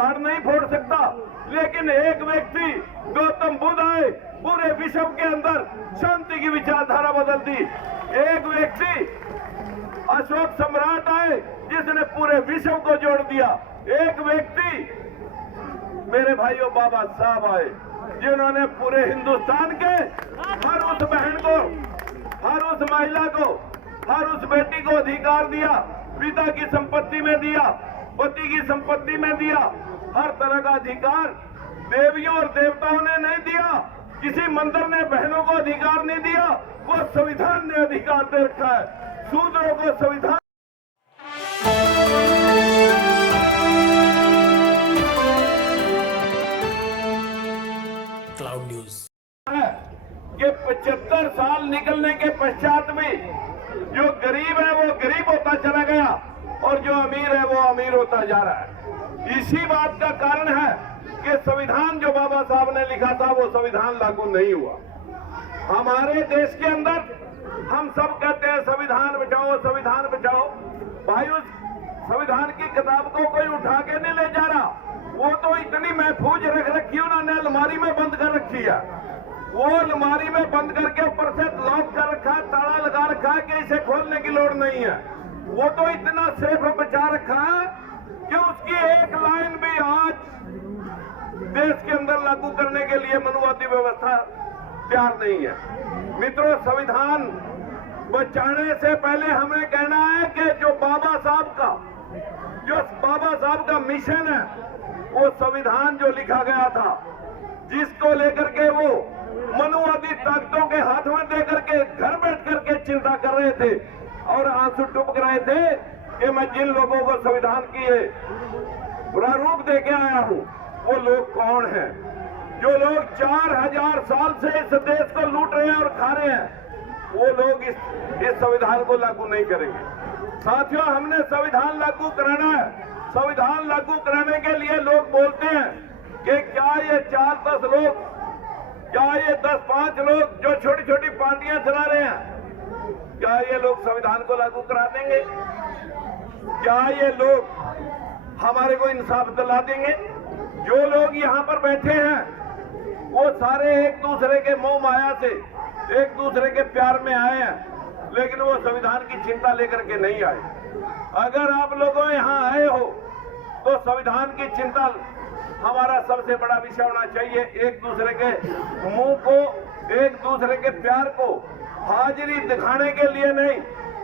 पहाड़ नहीं फोड़ सकता, लेकिन एक व्यक्ति गौतम बुद्ध आए, पूरे विश्व के अंदर शांति की विचारधारा बदल दी। एक व्यक्ति अशोक सम्राट आए, जिसने पूरे विश्व को जोड़ दिया। एक व्यक्ति मेरे भाइयों बाबा साहब आए, जिन्होंने पूरे हिंदुस्तान के हर उस बहन को, हर उस महिला को, हर उस बेटी को अधिकार दिया, पिता की संपत्ति में दिया, पति की संपत्ति में दिया, हर तरह का अधिकार देवियों और देवताओं ने नहीं दिया, किसी मंदिर ने बहनों को अधिकार नहीं दिया, वो संविधान ने अधिकार दे रखा है। शूद्रों को संविधान क्लाउड न्यूज के 75 साल निकलने के पश्चात भी जो गरीब है वो गरीब होता चला गया और जो अमीर है वो अमीर होता जा रहा है। इसी बात का कारण है कि संविधान जो बाबा साहब ने लिखा था वो संविधान लागू नहीं हुआ। हमारे देश के अंदर हम सब कहते हैं संविधान बचाओ, संविधान बचाओ। भाई उस संविधान की किताब को कोई उठा के नहीं ले जा रहा, वो तो इतनी महफूज रख रखी है, उन्होंने अलमारी में बंद कर रखी है। वो अलमारी में बंद करके ऊपर से लॉक कर रखा है, ताला लगा रखा है कि इसे खोलने की लोड़ नहीं है। वो तो इतना सेफ बचा रखा है कि उसकी एक लाइन भी आज देश के अंदर लागू करने के लिए मनुवादी व्यवस्था तैयार नहीं है। मित्रों, संविधान बचाने से पहले हमें कहना है कि जो बाबा साहब का मिशन है, वो संविधान जो लिखा गया था, जिसको लेकर के वो मनुवादी ताकतों के हाथ में देकर के घर बैठ करके चिंता कर रहे थे और आंसू टपक रहे थे कि मैं जिन लोगों को संविधान की प्रारूप दे के आया हूं, वो लोग कौन हैं? जो लोग 4000 साल से इस देश को लूट रहे हैं और खा रहे हैं, वो लोग इस संविधान को लागू नहीं करेंगे। साथियों, हमने संविधान लागू कराना है। संविधान लागू कराने के लिए लोग बोलते हैं कि क्या ये 4-10 लोग, क्या ये 10-5 लोग जो छोटी छोटी पार्टियां चला रहे हैं, क्या ये लोग संविधान को लागू करा देंगे? क्या ये लोग हमारे को इंसाफ दिला देंगे? जो लोग यहाँ पर बैठे हैं वो सारे एक दूसरे के मोह माया से, एक दूसरे के प्यार में आए हैं, लेकिन वो संविधान की चिंता लेकर के नहीं आए। अगर आप लोगों यहाँ आए हो तो संविधान की चिंता हमारा सबसे बड़ा विषय होना चाहिए। एक दूसरे के मुंह को, एक दूसरे के प्यार को हाजिरी दिखाने के लिए नहीं,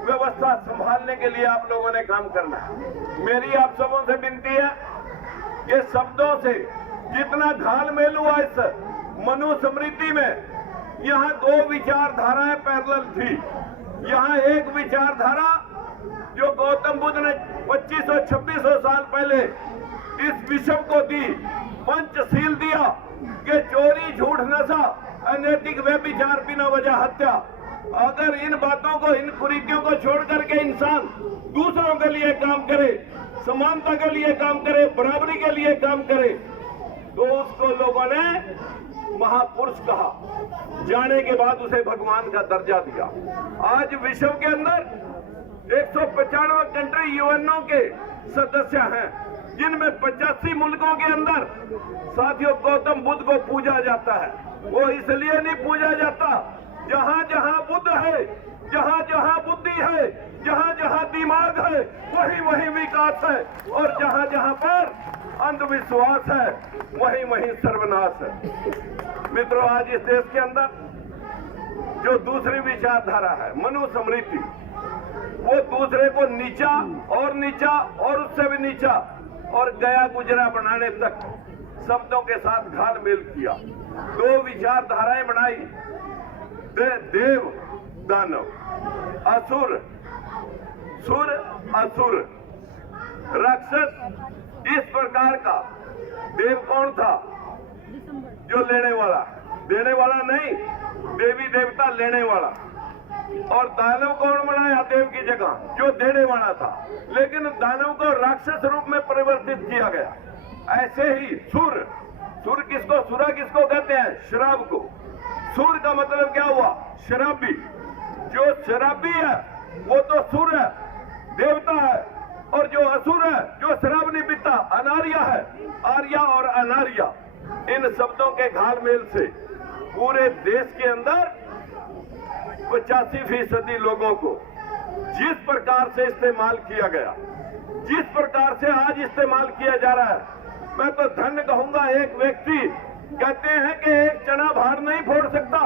व्यवस्था संभालने के लिए आप लोगों ने काम करना है। मेरी आप सबों से विनती है कि शब्दों से जितना घाल मेल हुआ इस मनुस्मृति में, यहाँ 2 विचारधाराएं पैरेलल थी। यहाँ एक विचारधारा जो गौतम बुद्ध ने 2500-2600 साल पहले इस विश्व को दी, पंचशील दिया कि चोरी, झूठ, नशा, अनैतिक व्यभिचार, बिना वजह हत्या। अगर इन बातों को, इन कुरीतियों को छोड़ करके इंसान दूसरों के लिए काम करे, समानता के लिए काम करे, बराबरी के लिए काम करे, तो उसको लोगों ने महापुरुष कहा। जाने के बाद उसे भगवान का दर्जा दिया। आज विश्व के अंदर 195 कंट्री यूएनओ के सदस्य हैं, जिनमें 85 मुल्कों के अंदर साथियों गौतम बुद्ध को पूजा जाता है। वो इसलिए नहीं पूजा जाता, जहां जहां बुद्ध है, जहां जहां बुद्धि है, जहां जहां दिमाग है, वहीं वहीं विकास है, और जहां जहां पर अंधविश्वास है, वहीं वहीं सर्वनाश है। मित्रों, आज इस देश के अंदर जो दूसरी विचारधारा है, मनुस्मृति, वो दूसरे को नीचा और उससे भी नीचा और गया गुजरा बनाने तक शब्दों के साथ घाल मेल किया। 2 विचारधाराएं बनाई, देव दानव, असुर, सुर असुर, राक्षस। इस प्रकार का देव कौन था? जो लेने वाला, देने वाला नहीं, देवी देवता लेने वाला। और दानव कौन बनाया देव की जगह? जो देने वाला था, लेकिन दानव को राक्षस रूप में परिवर्तित किया गया। ऐसे ही सुर किसको, सुरा किसको कहते हैं? शराब को। सुर का मतलब क्या हुआ? शराबी। जो शराबी है वो तो सुर है, देवता है, और जो असुर है, जो शराब नहीं पीता, अनार्या है, आर्या और अनार्या, इन शब्दों के घालमेल से पूरे देश के अंदर 85% लोगों को जिस प्रकार से इस्तेमाल किया गया, जिस प्रकार से आज इस्तेमाल किया जा रहा है, मैं तो धन्य कहूंगा। एक व्यक्ति कहते हैं कि एक चना भार नहीं फोड़ सकता,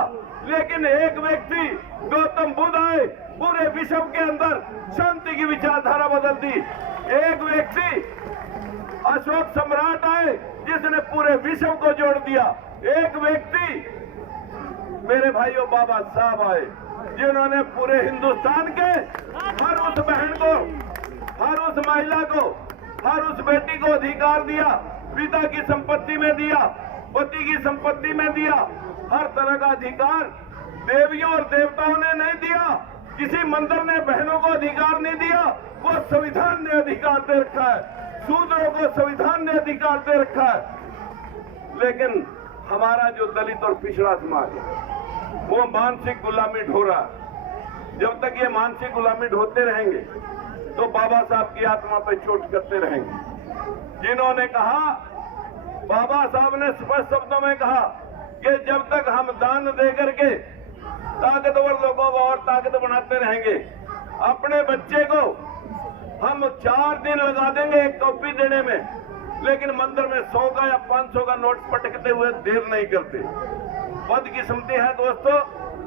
लेकिन एक व्यक्ति गौतम बुद्ध आए, पूरे विश्व के अंदर शांति की विचारधारा बदल दी। एक व्यक्ति अशोक सम्राट आए, जिसने पूरे विश्व को जोड़ दिया। एक व्यक्ति मेरे भाइयों बाबा साहब आए, जिन्होंने पूरे हिंदुस्तान के हर उस बहन को, हर उस महिला को, हर उस बेटी को अधिकार दिया, पिता की संपत्ति में दिया, पति की संपत्ति में दिया, हर तरह का अधिकार देवियों और देवताओं ने नहीं दिया, किसी मंदिर ने बहनों को अधिकार नहीं दिया, वो संविधान ने अधिकार दे रखा है, शूद्रों को संविधान ने अधिकार दे रखा है। लेकिन हमारा जो दलित और पिछड़ा समाज है, वो मानसिक गुलामी ढो रहा है। जब तक ये मानसिक गुलामी ढोते रहेंगे तो बाबा साहब की आत्मा पे चोट करते रहेंगे। जिन्होंने कहा, बाबा साहब ने स्पष्ट शब्दों में कहा कि जब तक हम दान दे करके ताकतवर लोगों को और ताकत बनाते रहेंगे, अपने बच्चे को हम 4 दिन लगा देंगे एक कॉपी देने में, लेकिन मंदिर में 100 का या 500 का नोट पटकते हुए देर नहीं करते। बदकिस्मती है दोस्तों,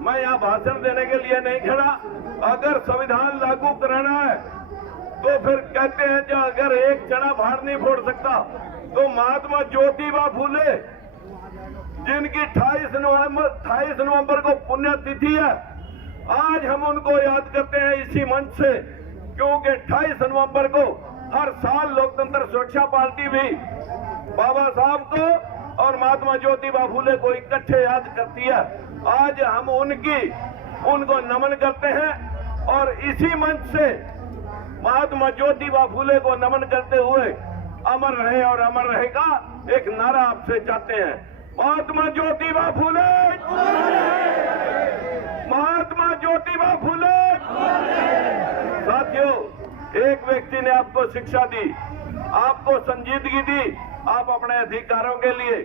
मैं यहाँ भाषण देने के लिए नहीं खड़ा। अगर संविधान लागू कराना है तो फिर कहते हैं कि अगर एक चना भार नहीं फोड़ सकता, तो महात्मा ज्योतिबा फूले, जिनकी 28 नवंबर को पुण्यतिथि है, आज हम उनको याद करते हैं इसी मंच से, क्योंकि 28 नवंबर को हर साल लोकतंत्र सुरक्षा पार्टी भी बाबा साहब को और महात्मा ज्योतिबा फूले को इकट्ठे याद करती है। आज हम उनको नमन करते हैं और इसी मंच से महात्मा ज्योतिबा फूले को नमन करते हुए अमर रहे और अमर रहेगा एक नारा आपसे चाहते हैं। महात्मा ज्योतिबा फूले, महात्मा ज्योतिबा फूले। साथियों, एक व्यक्ति ने आपको शिक्षा दी, आपको संजीदगी दी, आप अपने अधिकारों के लिए,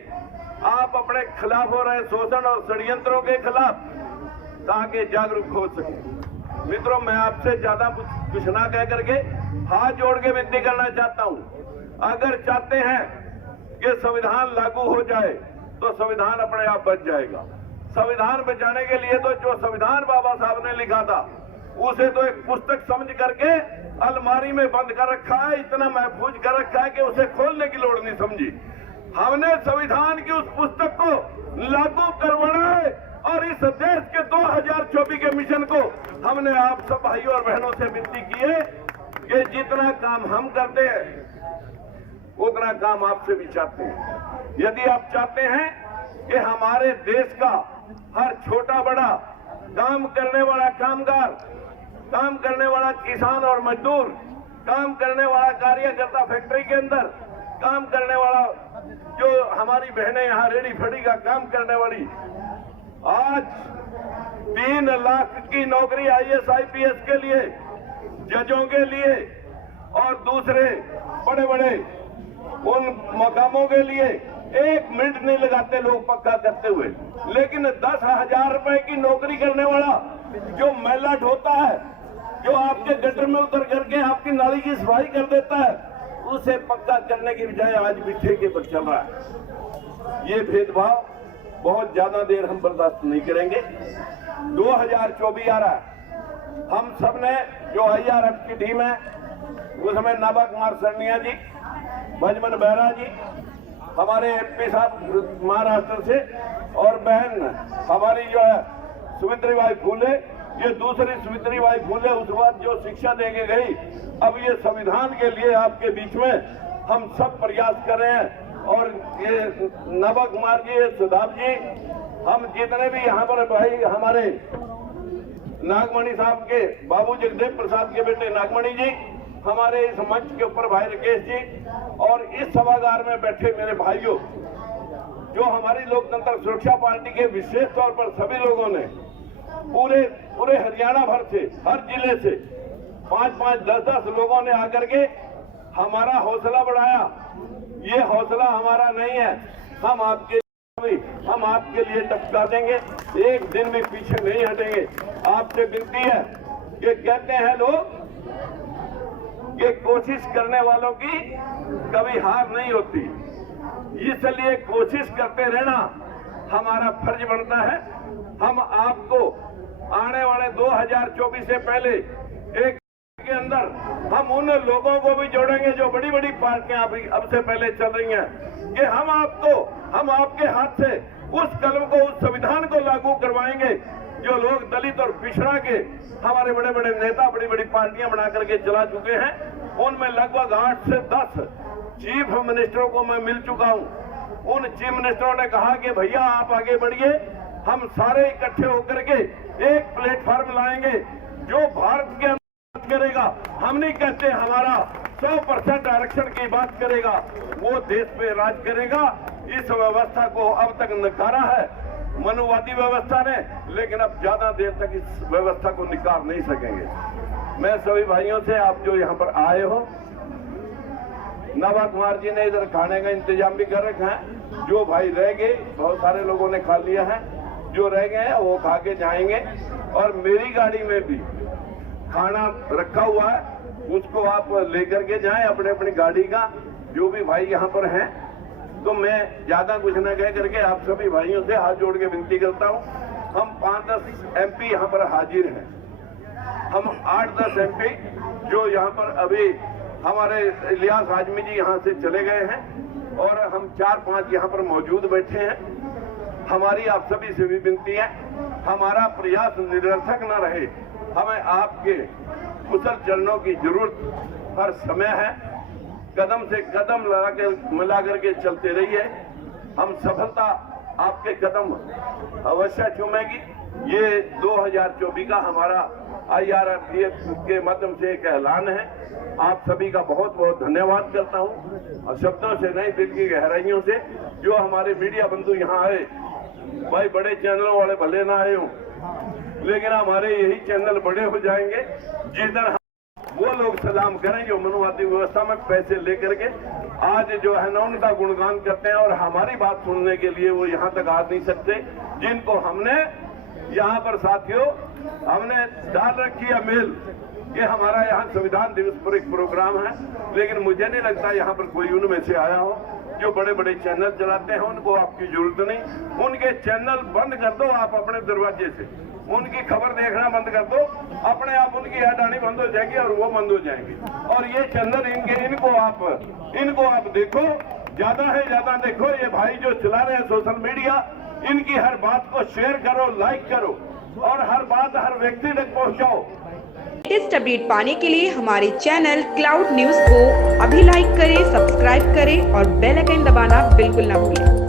आप अपने खिलाफ हो रहे शोषण और षड्यंत्रों के खिलाफ ताकि जागरूक हो सके। मित्रों, मैं आपसे ज्यादा कुछ ना कह करके हाथ जोड़ के विनती करना चाहता हूं। अगर चाहते हैं कि संविधान लागू हो जाए तो संविधान अपने आप बच जाएगा। संविधान बचाने के लिए तो जो संविधान बाबा साहब ने लिखा था, उसे तो एक पुस्तक समझ करके अलमारी में बंद कर रखा है, इतना महफूज कर रखा है कि उसे खोलने की लोड़ नहीं समझी। हमने संविधान की उस पुस्तक को लागू करवाना है और इस देश के 2024 के मिशन को हमने आप सब भाइयों और बहनों से विनती की है कि जितना काम हम करते हैं उतना काम आपसे भी चाहते हैं। यदि आप चाहते हैं कि हमारे देश का हर छोटा बड़ा काम करने वाला कामगार, काम करने वाला किसान और मजदूर, काम करने वाला कार्यकर्ता फैक्ट्री के अंदर, काम करने वाला जो हमारी बहनें यहाँ रेडी फड़ी का काम करने वाली, आज 3 लाख की नौकरी IAS IPS के लिए, जजों के लिए और दूसरे बड़े बड़े उन मकामों के लिए 1 मिनट नहीं लगाते लोग पक्का करते हुए। लेकिन 10,000 रुपए की नौकरी करने वाला जो मैला ढोता है, जो आपके गटर में उतर करके आपकी नाली की सफाई कर देता है, उसे पक्का करने की बजाय आज भी ठेके पर चल रहा है। ये भेदभाव बहुत ज्यादा देर हम बर्दाश्त नहीं करेंगे। 2024 आ रहा है। हम सब ने जो IRF की टीम है, उसमें नाभा कुमार सरनिया जी, भजमन बेहरा जी, हमारे MP साहब महाराष्ट्र से, और बहन हमारी जो है सुमित्री बाई फूले, ये दूसरी सुमित्री बाई फूले उस वक्त जो शिक्षा देके गई, अब ये संविधान के लिए आपके बीच में हम सब प्रयास कर रहे हैं। और ये नाभा कुमार जी, सुधाब जी, हम जितने भी यहाँ पर भाई हमारे नागमणि साहब के बाबू जगदेव प्रसाद के बेटे नागमणि जी, हमारे इस मंच के ऊपर भाई राकेश जी, और इस सभागार में बैठे मेरे भाइयों, जो हमारी लोकतंत्र सुरक्षा पार्टी के विशेष तौर पर सभी लोगों ने पूरे हरियाणा भर से, हर जिले से 5-5, 10-10 लोगों ने आकर के हमारा हौसला बढ़ाया। ये हौसला हमारा नहीं है, हम आपके लिए टपका देंगे, एक दिन भी पीछे नहीं हटेंगे। आपसे विनती है कि कहते हैं लोग कि कोशिश करने वालों की कभी हार नहीं होती, इसलिए कोशिश करते रहना हमारा फर्ज बनता है। हम आपको आने वाले 2024 से पहले एक के अंदर हम उन लोगों को भी जोड़ेंगे जो बड़ी बड़ी पार्टियां अब से पहले चल रही हैं, कि हम आपके हाथ से उस कलम को, उस संविधान को लागू करवाएंगे जो लोग दलित और पिछड़ा के हमारे बड़े बड़े नेता बड़ी बड़ी पार्टियां बना करके चला चुके हैं। उनमें लगभग 8 से 10 चीफ मिनिस्टरों को मैं मिल चुका हूं। उन चीफ मिनिस्टरों ने कहा कि भैया आप आगे बढ़िए, हम सारे इकट्ठे होकर के एक प्लेटफॉर्म लाएंगे जो भारत के अंदर करेगा। हम नहीं कहते हमारा 100% आरक्षण की बात करेगा, वो देश पे राज करेगा। इस व्यवस्था को अब तक नकारा है मनुवादी व्यवस्था ने, लेकिन अब ज्यादा देर तक इस व्यवस्था को निकाल नहीं सकेंगे। मैं सभी भाइयों से, आप जो यहाँ पर आए हो, नवा कुमार जी ने इधर खाने का इंतजाम भी कर रखा है। जो भाई रह गए, बहुत सारे लोगों ने खा लिया है, जो रह गए हैं वो खा के जाएंगे। और मेरी गाड़ी में भी खाना रखा हुआ है, उसको आप लेकर के जाएं अपने अपनी गाड़ी का। जो भी भाई यहाँ पर हैं, तो मैं ज्यादा कुछ न कह करके आप सभी भाइयों से हाथ जोड़ के विनती करता हूँ। हम 5-10 MP यहाँ पर हाजिर हैं। हम 8-10 MP जो यहाँ पर अभी हमारे इलियास आजमी जी यहाँ से चले गए हैं, और हम 4-5 यहाँ पर मौजूद बैठे हैं। हमारी आप सभी से भी विनती है, हमारा प्रयास निरर्थक न रहे। हमें आपके कुशल चरणों की जरूरत हर समय है। कदम से कदम मिला करके चलते रहिए, हम सफलता आपके कदम अवश्य चूमेगी। ये 2024 का हमारा IRFDF के माध्यम से एक ऐलान है। आप सभी का बहुत बहुत धन्यवाद करता हूँ, और शब्दों से नहीं, दिल की गहराइयों से। जो हमारे मीडिया बंधु यहाँ आए, भाई बड़े चैनलों वाले भले ना आए हों, लेकिन हमारे यही चैनल बड़े हो जाएंगे जिस दिन वो लोग सलाम करें जो मनुवादी व्यवस्था में पैसे लेकर के आज जो है ना उनका गुणगान करते हैं, और हमारी बात सुनने के लिए वो यहाँ तक आ नहीं सकते। जिनको हमने यहाँ पर साथियों हमने डाल रखी है मेल कि हमारा यहाँ संविधान दिवस पर एक प्रोग्राम है, लेकिन मुझे नहीं लगता यहाँ पर कोई उनमें से आया हो। जो बड़े बड़े चैनल चलाते हैं उनको आपकी जरूरत नहीं, उनके चैनल बंद कर दो आप अपने दरवाजे से, उनकी खबर देखना बंद कर दो, अपने आप उनकी आडानी बंद हो जाएगी और वो बंद हो जाएंगे। और ये चैनल इनको आप देखो, ज्यादा है ज्यादा देखो। ये भाई जो चला रहे हैं सोशल मीडिया, इनकी हर बात को शेयर करो, लाइक करो, और हर बात हर व्यक्ति तक पहुंचाओ। लेटेस्ट अपडेट पाने के लिए हमारे चैनल क्लाउड न्यूज को अभी लाइक करें, सब्सक्राइब करें और बेल आइकन दबाना बिल्कुल ना भूलें।